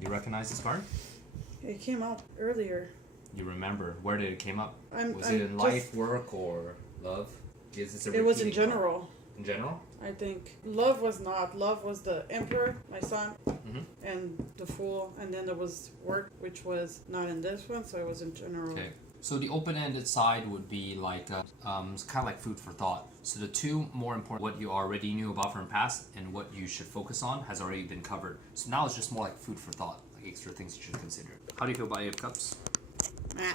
You recognize this card? It came up earlier. You remember. Where did it came up? Was I'm it in life, work, or love? It was in general. Card? In general? I think. Love was not. Love was the Emperor, my son, and the Fool. And then there was work, which was not in this one, so it was in general. Okay. So the open-ended side would be like, it's kind of like food for thought. So the two more important, what you already knew about from the past and what you should focus on has already been covered. So now it's just more like food for thought, like extra things you should consider. How do you feel about Eight of Cups? Meh.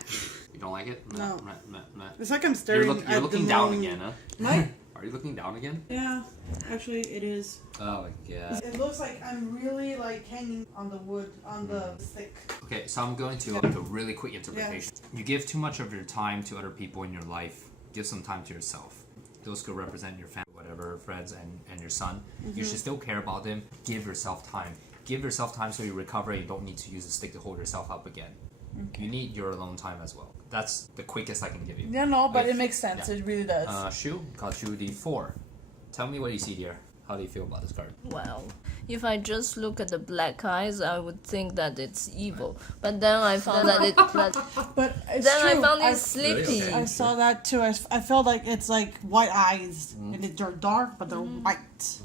You don't like it? No. Meh. It's like I'm staring You're looking down moon. again, huh? What? Are you looking down again? Yeah, actually it is. Oh my god. It looks like I'm really like hanging on the wood, on the stick. Okay, so I'm going to make a really quick interpretation. Yeah. You give too much of your time to other people in your life. Give some time to yourself. Those could represent your family, whatever, friends, and your son. You should still care about them. Give yourself time. Give yourself time so you recover and you don't need to use a stick to hold yourself up again. Okay. You need your alone time as well. That's the quickest I can give you. Yeah, no, but it makes sense. Yeah. It really does. Shu, got Shu D4. Tell me what you see here. How do you feel about this card? Well, if I just look at the black eyes, I would think that it's evil. But then I found that it. But it's then true. I found it sleepy. Really? Okay. I saw that too. I felt like it's like white eyes, and they're dark, but they're white.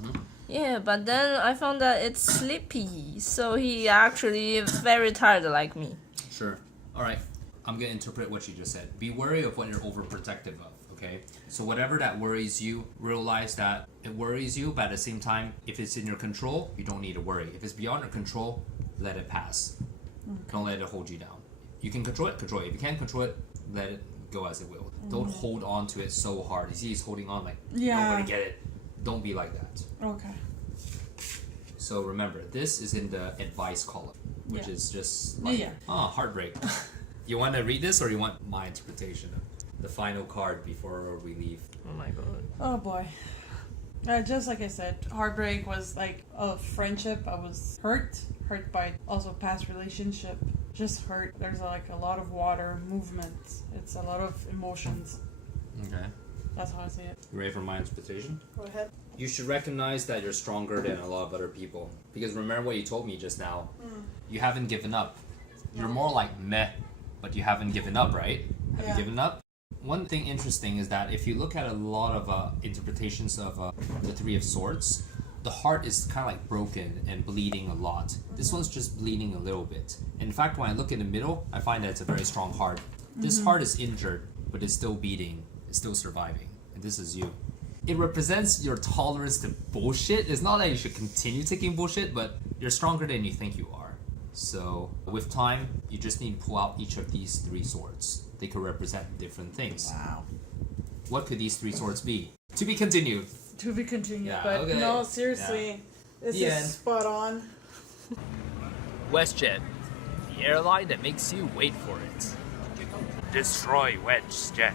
Yeah, but then I found that it's sleepy. So he actually very tired like me. Sure. All right. I'm going to interpret what you just said. Be wary of what you're overprotective of, okay? So whatever that worries you, realize that it worries you, but at the same time, if it's in your control, you don't need to worry. If it's beyond your control, let it pass. Don't let it hold you down. You can control it, control it. If you can't control it, let it go as it will. Don't hold on to it so hard. You see he's holding on like, I'm going to get it. Don't be like that. Okay. So remember, this is in the advice column, which is just like, heartbreak. You want to read this or you want my interpretation of the final card before we leave? Oh my god. Oh boy. Just like I said, heartbreak was like a friendship. I was hurt by also past relationship. Just hurt. There's like a lot of water, movement. It's a lot of emotions. Okay. That's how I see it. You ready for my interpretation? Go ahead. You should recognize that you're stronger than a lot of other people. Because remember what you told me just now. You haven't given up. You're more like meh, but you haven't given up, right? Have you given up? One thing interesting is that if you look at a lot of interpretations of the Three of Swords, the heart is kind of like broken and bleeding a lot. This one's just bleeding a little bit. In fact, when I look in the middle, I find that it's a very strong heart. This heart is injured, but it's still beating. It's still surviving. And this is you. It represents your tolerance to bullshit. It's not that you should continue taking bullshit, but you're stronger than you think you are. So with time, you just need to pull out each of these three swords. They could represent different things. Wow. What could these three swords be? To be continued. To be continued. Yeah, but okay. no, seriously, this The is end. spot on. WestJet, the airline that makes you wait for it. Destroy Wedge Jet.